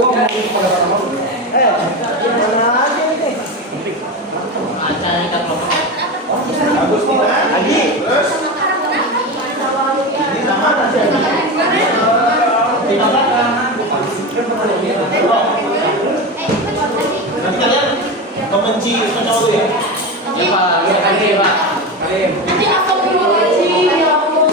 Bagus nih, lagi. Terus. Ini sama nasi. Nanti kalian membenci cowok ya? Iya Pak, ya kali Pak. Nanti aku mau benci ya Allah.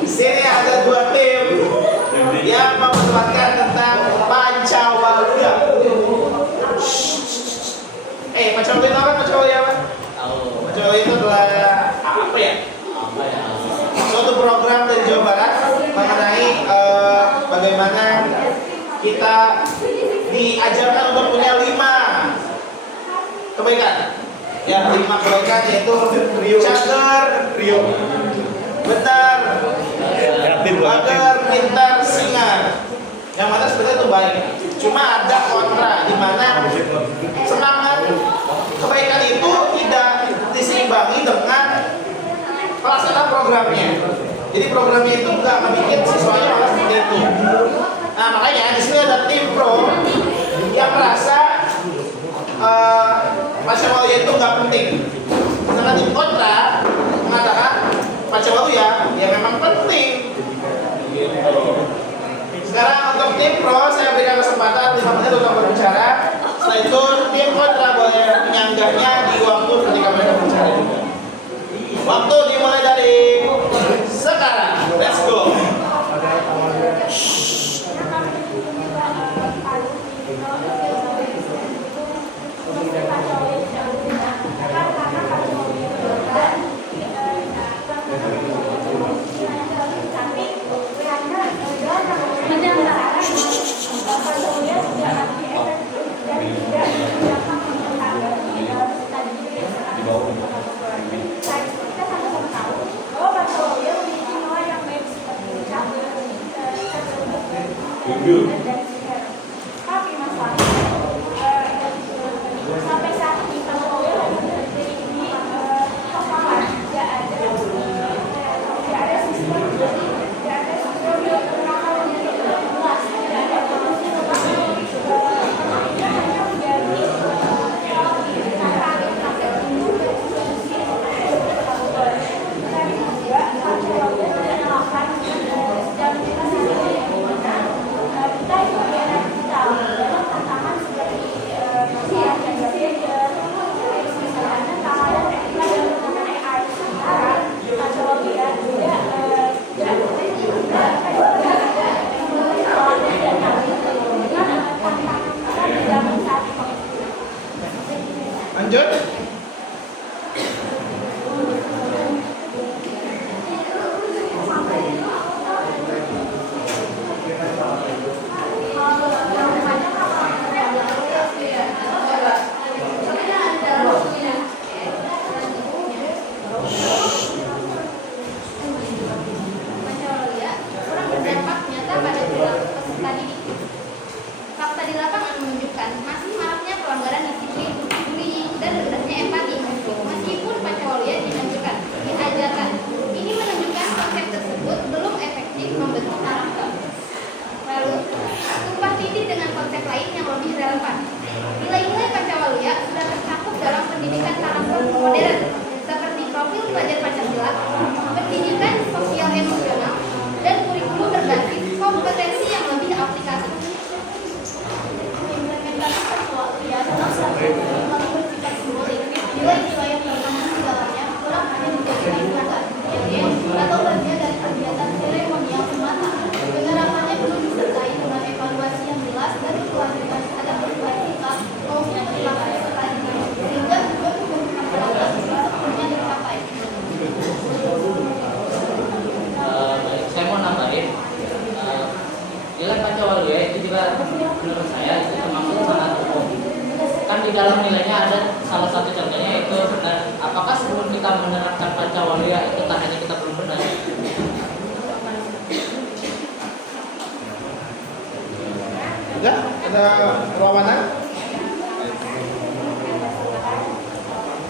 Di sini ada dua tim yang memperdebatkan tentang Pancawaluya. Pancawaluya apa? Pancawaluya apa? Pancawaluya itu adalah apa ya? Suatu program dari Jawa Barat mengenai bagaimana kita diajarkan untuk punya 5 kebaikan. Ya, 5 kebaikan yaitu cager, benar, bager, pintar, singar. Yang mana sebenarnya itu baik. Cuma ada kontra di mana semangat kebaikan itu tidak diseimbangi dengan pelaksanaan programnya. Jadi programnya itu nggak membuat siswanya malah seperti itu. Nah makanya di sini ada tim pro yang merasa Pancawaluya itu nggak penting. Sedangkan tim kontra mengatakan Pancawaluya ya memang penting. Sekarang untuk tim pro saya berikan kesempatan 5 menit untuk berbicara. Setelah itu tim kontra boleh menyanggahnya di waktu ketika mereka berbicara juga. Waktu dimulai dari sekarang. Let's go. Tapi masalahnya sampai saat ini Pancawaluya ini kepala tidak ada sistem yang jelas, tidak ada Pancawaluya tidak melakukan di dalam nilainya ada salah satu contohnya yaitu benar. Apakah sebelum kita menerapkan Pancawalya itu tandanya kita belum benar? Ada perlawanan?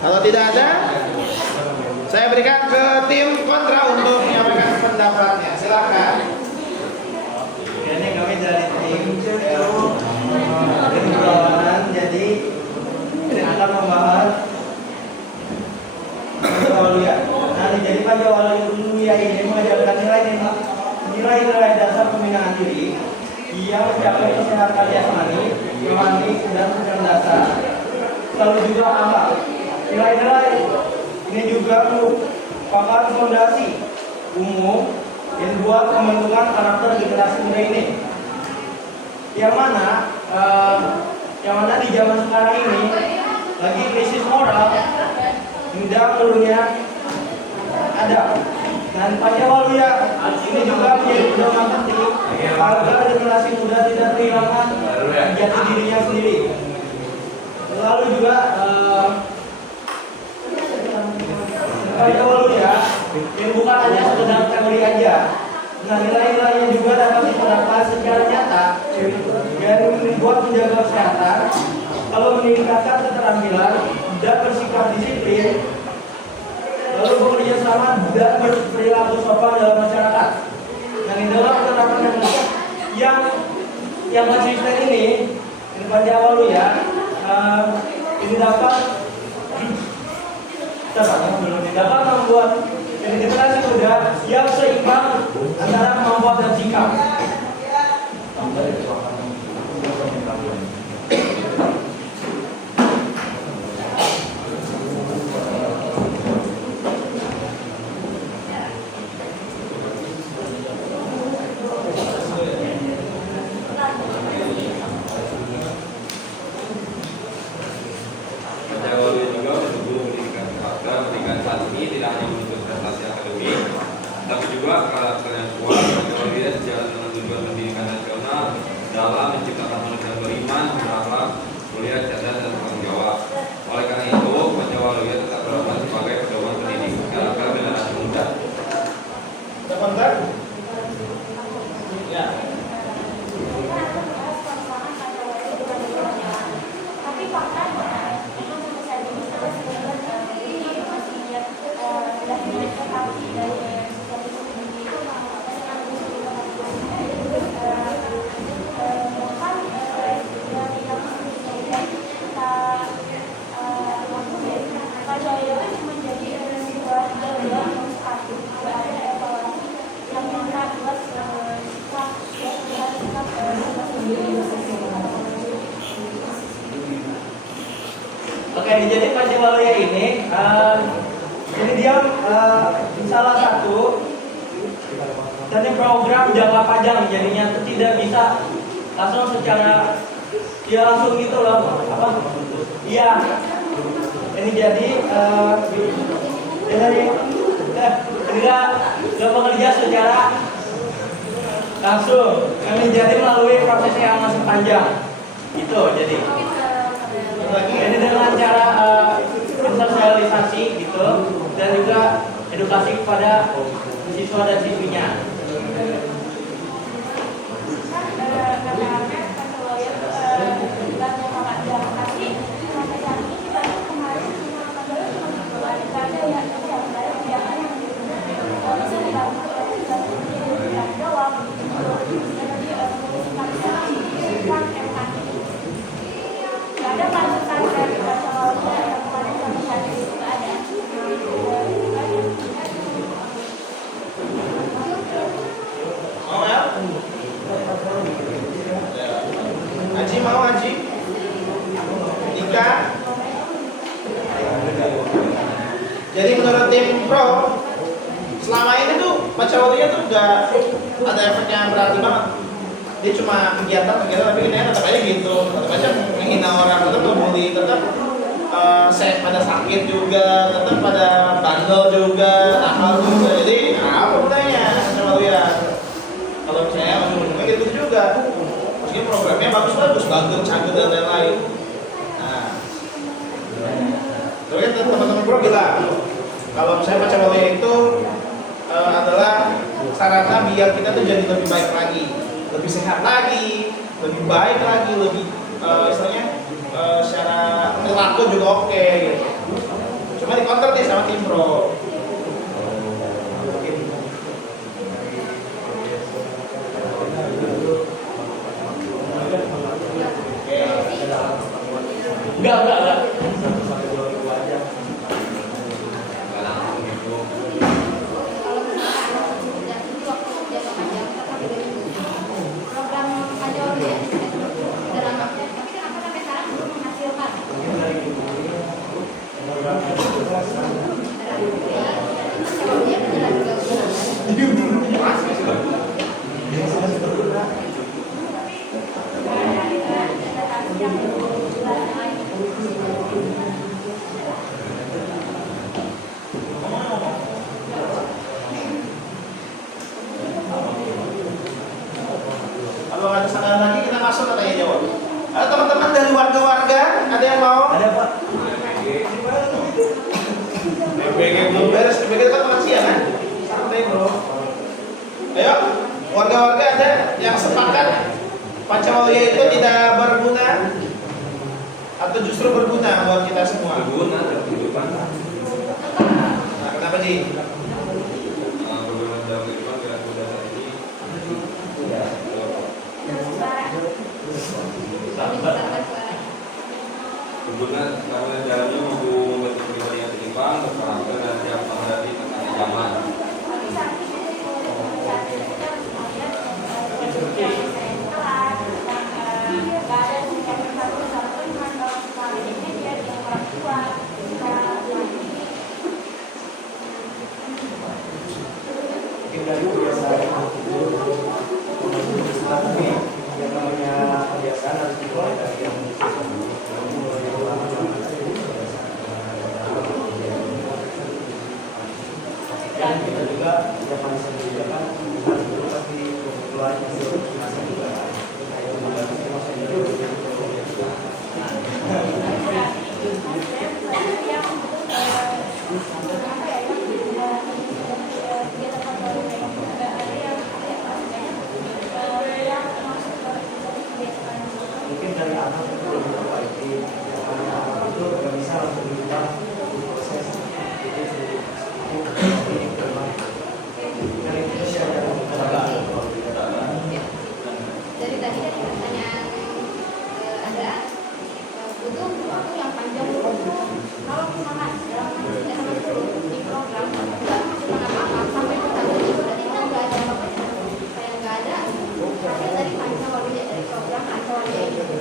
Kalau tidak ada, saya berikan ke tim kontra untuk menyampaikan pendapatnya. Silakan. Ini kami dari tim perlawanan, jadi ini akan membahas Pancawalya. Nah, jadi Pancawalya ini mengajarkan nilai-nilai dasar pembinaan diri yang mencapai kesehatan jasmani, rohani, dan kecerdasan. Lalu juga akal. Nilai-nilai ini juga merupakan fondasi umum yang buat pembentukan karakter generasi muda ini. Yang mana di zaman sekarang ini lagi krisis moral, hingga turunnya ada. Dan Pancawalya ini juga menjadi pedoman penting agar generasi muda tidak kehilangan jati dirinya sendiri. Lalu juga Pancawalya ini bukan hanya sekedar teori aja. Nah, nilai-nilainya juga dapat diterapkan secara nyata dan membuat menjaga kesehatan, lalu meningkatkan keterampilan dan bersikap disiplin, lalu bekerja sama dan berperilaku sopan dalam masyarakat. Dan di dalam penerapan yang konsisten ini Pancawalya ini dapat membuat generasi muda yang seimbang antara kemampuan dan sikap. Pancawalya juga mendukung pendidikan keluarga. Pendidikan saat ini tidak hanya menuntut prestasi akademik, tapi juga karakter yang kuat. Pancawalya sejalan dengan tujuan pendidikan nasional dalam menciptakan manusia beriman, berakhlak, mulia, cerdas, dan bertanggung jawab. Oleh karena itu, Pancawalya tetap relevan sebagai pedoman pendidikan karakter generasi muda. Ada komentar? Ya. Tapi faktanya sampai saat ini kita sebenarnya masih lihat dari itu Oke, jadi Pancawalya ini dia salah satu dari program jangka panjang, jadinya itu tidak bisa langsung secara langsung gitu loh. Iya. Ini jadi tidak bekerja secara langsung. Ini jadi melalui proses yang masih panjang. Itu jadi. Ini dengan cara sosialisasi gitu dan juga edukasi kepada siswa dan siswinya. ada pasukan dari Pancawalya yang kemarin sampai saat ini juga ada. Mau ya? Haji mau Haji? Ika? Jadi menurut tim pro, selama ini tuh Pancawalya tuh gak ada efeknya berarti banget. Dia cuma kegiatan tapi kita tetap aja gitu, tetap aja menghina orang, tetap ngebully, tetap pada sakit juga, tetap pada bandel juga, nakal juga. Jadi apa gunanya Pancawalya? Kalau misalnya ujung-ujungnya gitu juga, mungkin programnya bagus-bagus, cager dan lain-lain. Nah, sarana biar kita tuh jadi lebih baik lagi, lebih sehat lagi, lebih baik lagi, lebih istilahnya secara perilaku juga oke gitu. Cuma dikontrol nih sama tim pro. Enggak. Nggak langsung gitu. Kalau misalkan tidak itu waktu jangka panjang tapi dari program Pancawali ya dalam tapi kenapa sampai sekarang belum menghasilkan? Pancawali berjalan juga Kalau nggak ada sanggahan lagi kita masuk ke tanya jawab. Ada teman-teman dari warga-warga, ada yang mau? Ada Pak. BBG belum beres, BBG kan makan siang kan? Santai bro. Ayo, warga-warga ada yang sepakat Pancawali itu tidak berguna atau justru berguna buat kita semua? Berguna dalam kehidupan. Nah, kenapa sih? Berguna dalam kehidupan dengan mudah ini. Berguna karena dalamnya mampu membentuk pribadi yang seimbang, berkarakter dan siap menghadapi tekanan zaman. Mungkin dari kebiasaan tapi yang namanya kebiasaan harus dimulai dari yang dan kita juga yang paling sering juga kan harus dulu pasti kebutuhan masih juga kayak membantu masa hidup. Mungkin dari anak itu lebih perbaiki anak itu nggak bisa langsung diubah proses itu dari itu sih ada dari tadi dari pertanyaan ada butuh waktu yang panjang untuk kalau misalkan dalam tidak masuk di program nggak masuk apa-apa sampai bertahun itu berarti kita nggak ada apa-apa kayak nggak ada hasil dari Pancawali dari program Pancawali ini.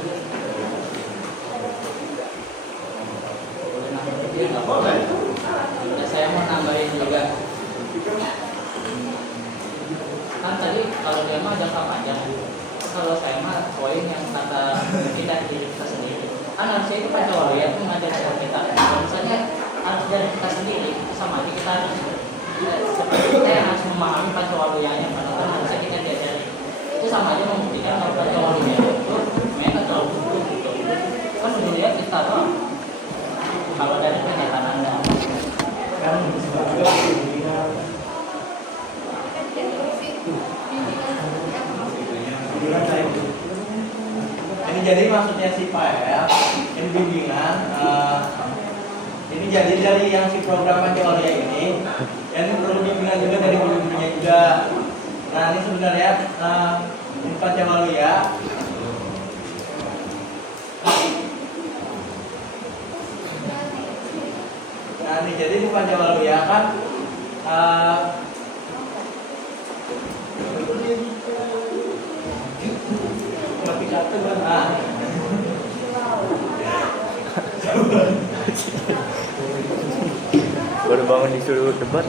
Nggak boleh. Ya, saya mau nambahin juga. Kan tadi kalau dia mah jangka panjang, kalau saya mah poin yang kata kita diri kita sendiri. Kan harusnya itu Pancawali itu mengajarkan kita. Kalau misalnya harus dari kita sendiri, sama aja kita harus seperti kita yang harus memahami Pancawalianya, padahal kan harusnya kita diajari. Itu sama aja membuktikan kalau Pancawalinya itu mereka terlalu buruk gitu. Kan dilihat kita doang. Kalau dari kenyataan Anda. kan juga bimbingan saya ini jadi maksudnya si Pak ya ini bimbingan ini jadi dari yang si program Pancawali ini ini perlu bimbingan juga dari guru-gurunya juga. Nah ini sebenarnya ini Pancawali ya. Nah ini jadi ini Pancawali ya kan baru bangun disuruh debat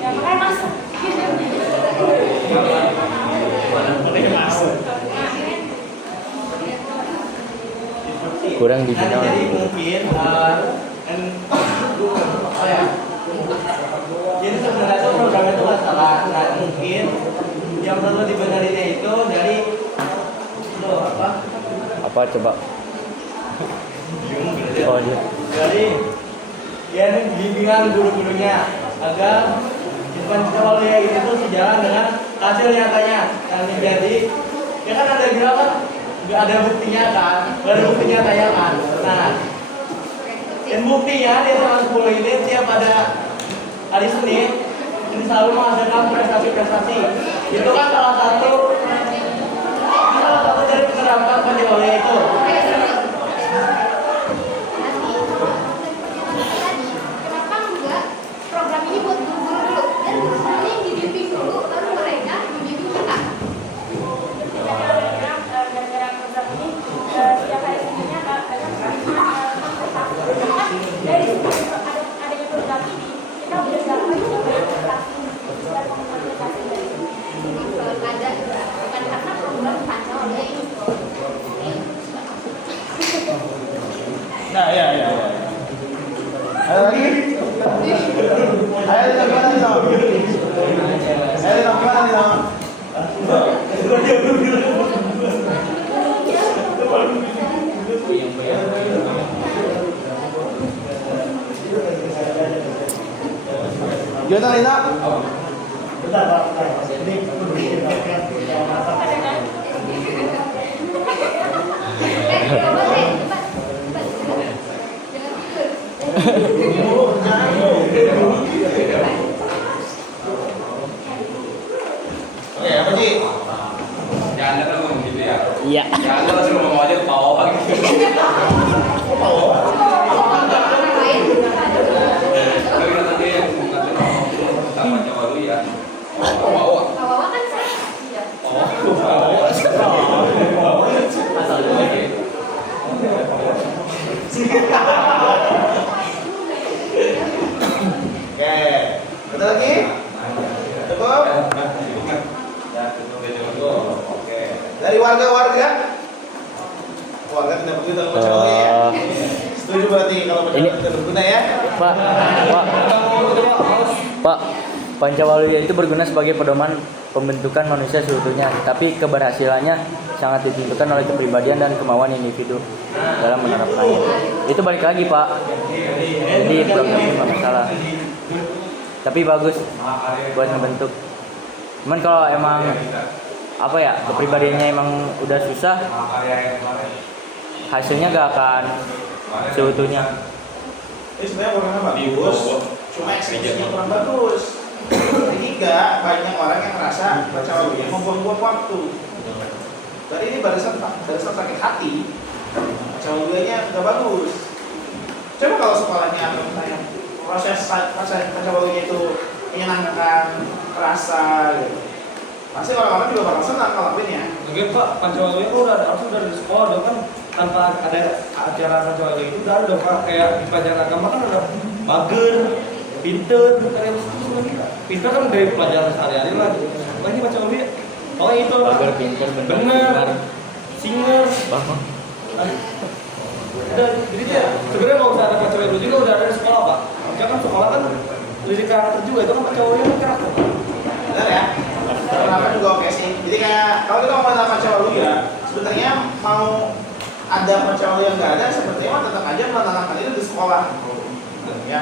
Ya, makanya masuk. kurang dibina. Jadi mungkin apa ya? Jadi sebenarnya itu program itu nggak salah. Nah, mungkin yang perlu dibenarinnya itu dari Apa coba? Oh, iya. dari bimbingan guru-gurunya agar pencapaian itu tuh sejalan dengan hasil nyatanya. Dan jadi ya kan ada bilang kan nggak ada buktinya kan, nggak ada bukti nyatanya kan. Nah, dan buktinya di tahun 10 ini tiap ada hari Senin ini selalu menghasilkan prestasi-prestasi. Itu kan salah satu dari penerapan penjualan itu. Kenapa enggak program ini buat guru-guru dulu dan guru-guru ini dibimbing dulu baru mereka membimbing kita. Gara-gara program ini setiap hari Seninnya banyak dari adanya program ini kita udah dapat prestasi dan prestasi dari Ada bukan karena program Pancawala ini. Nah, ya. Ada lagi? Ayo ditambah lagi dong. Ayo ditambah lagi dong. Gimana Lina? Bentar, Pak. Ini Oke, apa sih? Jangan ada kan gitu ya. Iya. Jangan ada langsung ngomong aja tawa gitu. Tapi kan tadi yang ngatain tentang Pancawala ya. Bawa. Kawawa kan saya. Asal dulu ya. Oke, ada lagi? Cukup? Oke. Dari warga-warga? Warga tidak begitu dalam Pancawala ya? Setuju berarti kalau Pancawala tidak berguna ya? Pak, Pancawala itu berguna sebagai pedoman pembentukan manusia seutuhnya, tapi keberhasilannya sangat ditentukan oleh kepribadian dan kemauan individu dalam menerapkannya. Itu balik lagi, Pak. Jadi program ini nggak masalah, tapi bagus buat ngebentuk. Cuman kalau emang apa ya, kepribadiannya emang udah susah, hasilnya gak akan seutuhnya. Ini sebenarnya programnya bagus, cuma eksekusinya kurang bagus. Sehingga banyak orang yang merasa Pancawala yang membuang-buang waktu. Tadi ini barisan sakit hati, Pancawala nggak bagus. Coba kalau sekolahnya proses Pancawala itu menyenangkan, terasa, gitu. Pasti orang-orang juga bakal senang ngelakuinnya. mungkin Pak, Pancawala itu harusnya udah di sekolah dong kan, tanpa ada acara Pancawala itu udah ada dong Pak, kayak di pelajaran agama kan ada mager, pinter, karya pinter kan dari pelajaran sehari-hari lah. Wah ini Pancawala ya, oh itu Agar pinter bener, singer, udah jadi ya sebenarnya nggak usah ada Pancawala juga udah ada di sekolah Pak. Harusnya kan sekolah kan lirik karakter juga, itu kan Pancawala kan karakter. Benar ya? Kenapa juga oke sih. Jadi kayak kalau kita ngomong tentang Pancawala ya, sebenarnya mau ada Pancawala yang nggak ada, sepertinya tetap aja menanamkan itu di sekolah. Ya.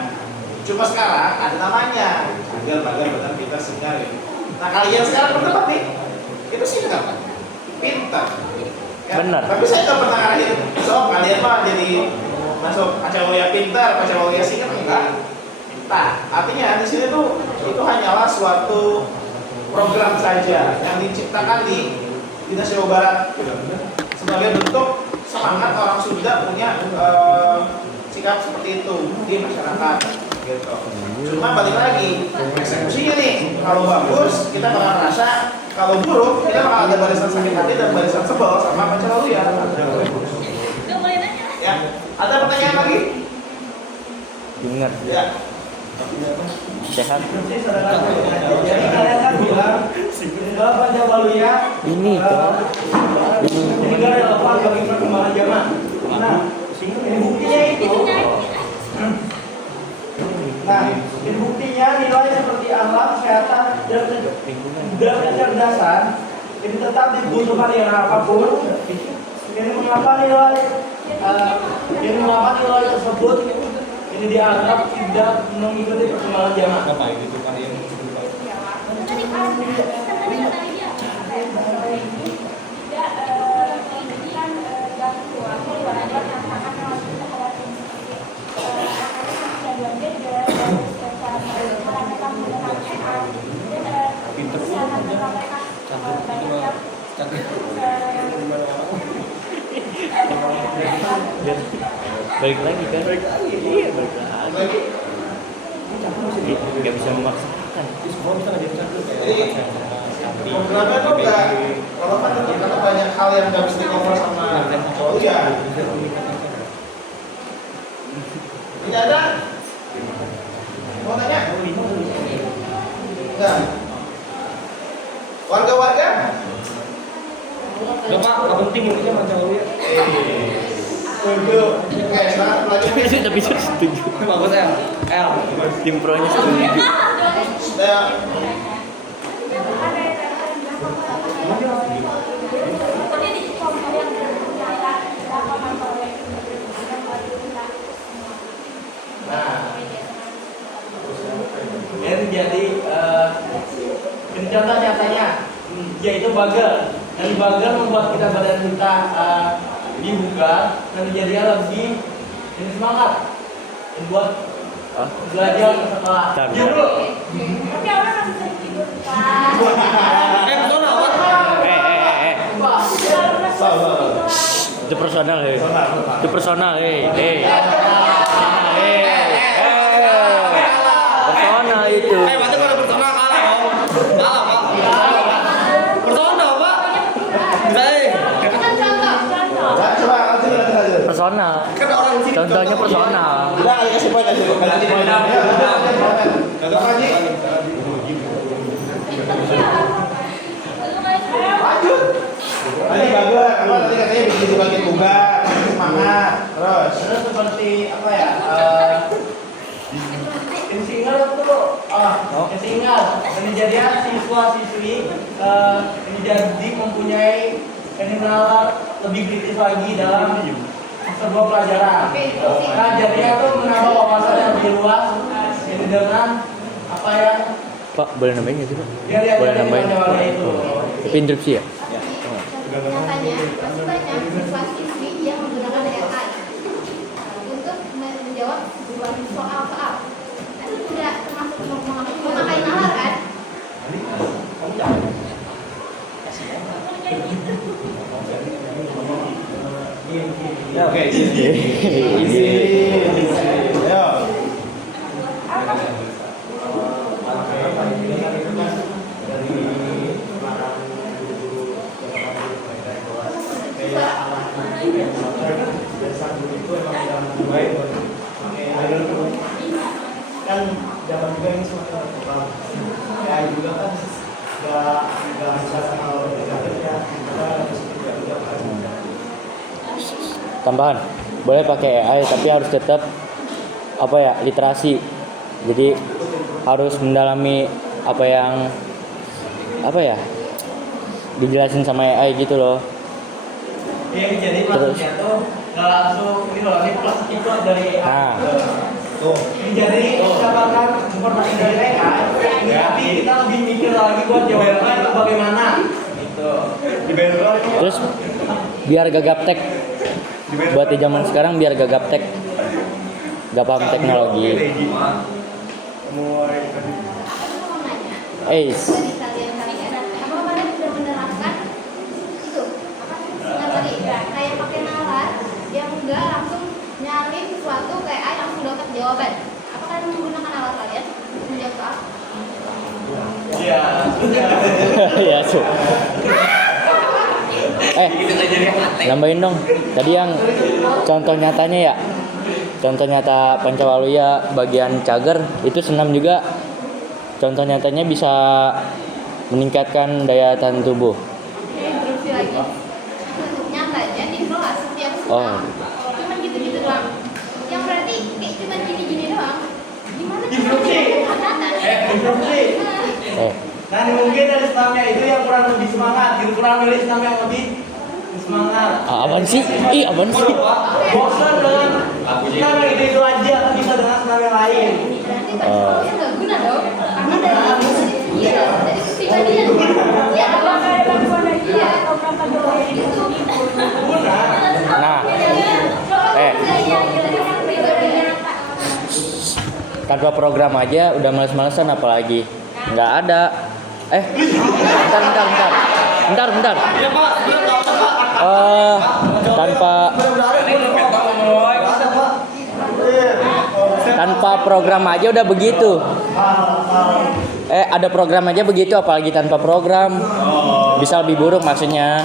Cuma sekarang ada namanya, agar benar pintar sehingga gitu. Nah kalian sekarang berdebat nih, itu sih kenapa? Pintar. Ya. Benar. Tapi saya nggak pernah ngarahin. So kalian mah jadi masuk Pancawala yang pintar, Pancawala yang singkat enggak? Nah, artinya di sini tuh itu hanyalah suatu program saja yang diciptakan di Dinas Jawa Barat sebagai bentuk semangat orang Sunda punya sikap seperti itu di masyarakat gitu. Cuma balik lagi eksekusinya nih, kalau bagus kita bakal merasa, kalau buruk kita bakal ada barisan sakit hati dan barisan sebel sama Pancawala ya. Ya, ada pertanyaan lagi? Ingat, Ya. sehat. Jadi kalian kan bilang dalam Pancawala Ini Pak, ini sehingga relevan bagi perkembangan zaman. Nah, Ini buktinya itu. Nah, ini buktinya nilai seperti akhlak, kesehatan, dan kecerdasan ini tetap dibutuhkan dengan apapun. Ini mengapa nilai tersebut ini dianggap tidak mengikuti perkembangan zaman. Balik lagi kan? Iya, balik lagi. Gak bisa memaksakan. Jadi programnya tuh nggak relevan tuh, karena banyak hal yang nggak bisa di cover sama kuliah. Tidak ada? Mau tanya? Enggak. Warga-warga? Pak, nggak penting ini kan macam lu ya. Setuju. Oke, sekarang lagi. Tapi saya setuju. Bagus ya. Tim pro-nya setuju. Ini jadi ini contoh nyatanya yaitu bagel. Dan bagel membuat kita badan kita dibuka dan menjadinya lebih ini semangat. Ini buat belajar ke sekolah. Diam dulu. Tapi orang nggak bisa tidur. Itu personal, Itu personal, Personal itu. Berarti kalau personal kalah dong. Kalah, Pak. Personal, Pak. Kan contoh. Coba lanjut. Personal. Contohnya personal. Udah, kasih poin aja. Kasih poin. Contoh lagi. Lanjut. Tadi bagus, kamu tadi katanya bikin dibagi tugas, semangat, terus. Terus seperti apa ya? Insinyur tuh, insinyur. Ini jadi siswa-siswi ini jadi mempunyai ini nalar lebih kritis lagi dalam sebuah pelajaran. Nah, jadinya tuh menambah wawasan yang lebih luas ini dengan apa ya? Pak, boleh nambahin nggak sih, Pak? Dia lihat Boleh dari nambahin. Panjawala itu. Tapi interupsi ya? Katanya masih banyak siswa-siswi yang menggunakan AI untuk menjawab soal-soal. Itu tidak termasuk memakai nalar kan? Oke, easy. Ayo. Kan zaman juga ini semakin berkembang. Ya juga kan nggak bisa kalau negatifnya kita harus juga Tambahan, boleh pakai AI tapi harus tetap apa ya, literasi. Jadi harus mendalami apa yang dijelasin sama AI gitu loh. Iya, jadi maksudnya tuh nggak langsung ini loh, ini plastik itu dari AI. Nah. Tuh. Ini jadi mendapatkan informasi dari AI, tapi kita lebih mikir lagi buat jawabannya itu bagaimana. Gitu. Terus biar gak gaptek. Buat di zaman sekarang biar gak gaptek. Gak paham teknologi. Aku mau nanya. Dari kalian, apakah kalian sudah menerapkan itu? Dengan tadi kayak pakai nalar yang enggak langsung nyalin sesuatu kayak AI langsung dapat jawaban. Apakah kalian menggunakan nalar kalian untuk menjawab soal? Iya. Ya, so. Nambahin dong. Tadi yang contoh nyatanya ya. Contoh nyata Pancawaluya bagian cager itu senam juga. Contoh nyatanya bisa meningkatkan daya tahan tubuh. Oke, interupsi lagi. Nyatanya di kelas setiap senam, cuman gitu-gitu pulang. Yang berarti kayak cuma gini-gini doang. Gimana Instruksi. Instruksi. Eh, Nah mungkin dari senamnya itu yang kurang lebih semangat, gitu kurang milih senam yang lebih semangat. apaan sih? Ih, apaan sih? Bosan dengan senam yang itu aja, kan bisa dengan senam yang lain. Berarti Pancawalanya nggak guna dong. Karena dari kepribadian. Iya, Apa kayak bantuan lagi Iya. atau berapa dolar itu? Guna. Nah, tanpa program aja udah males-malesan apalagi nggak ada. Bentar. Tanpa program aja udah begitu. Ada program aja begitu, apalagi tanpa program bisa lebih buruk maksudnya.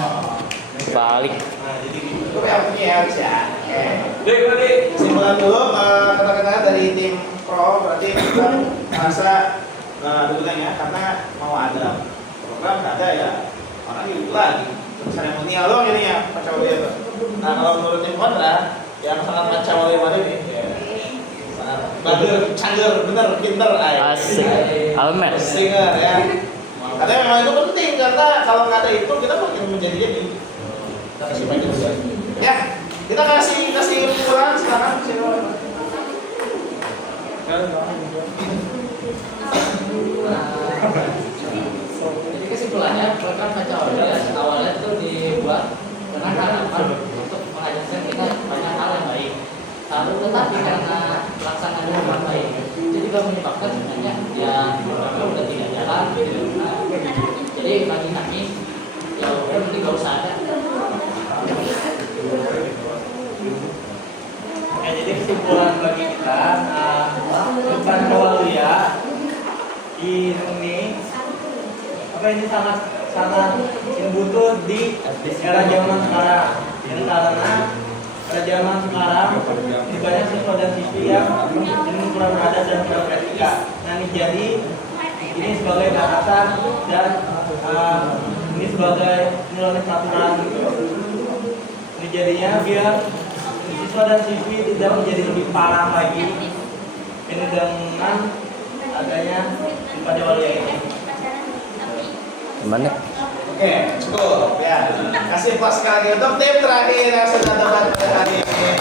Balik. Itu yang punya harus ya. Kesimpulan dulu kata-kata dari tim pro berarti kita merasa duluan ya, karena mau ada program nggak ada ya orang itu lagi seremonial doang ini ya Pancawali itu. Nah kalau menurut tim kontra yang sangat Pancawali banget ini ya, sangat bagus, canggih, bener, pinter, Asik. Almet. singer ya. Katanya memang itu penting karena kalau nggak ada itu kita mungkin menjadi kita kasih banyak juga. Ya, kita kasih kesimpulan sekarang kesimpulan. Jadi kesimpulannya program Pancawali awalnya itu dibuat dengan harapan untuk mengajarkan kita banyak hal yang baik. Tetapi karena pelaksanaan dengan baik, itu juga menyebabkan sebenarnya ya programnya udah tidak jalan gitu. Nah, jadi bagi kami ya udah mending gak usah ada. Oke, jadi kesimpulan bagi kita, Pancawalya ini ini sangat butuh di era zaman sekarang. Ini karena pada zaman sekarang banyak siswa dan siswi yang kurang beradab dan kurang beretika. Nah, ini jadi ini sebagai batasan dan ini sebagai nilai peraturan. Ini jadinya biar siswa dan siswi tidak menjadi lebih parah lagi ini dengan adanya Pancawalya ini. Gimana? Oke, cukup ya. Kasih plus sekali lagi untuk tim terakhir yang sudah dapat pada hari ini.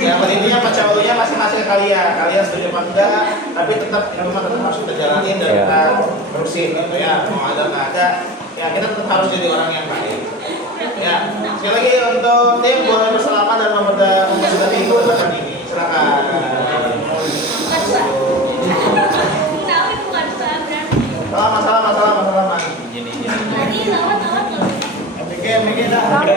Ya, pada intinya Pancawalya masing-masing kalian setuju apa enggak, tapi tetap harus kita jalanin dan kita terusin gitu ya. Mau ada nggak ada, ya kita tetap harus jadi orang yang baik. Ya, sekali lagi untuk tim boleh bersalaman dan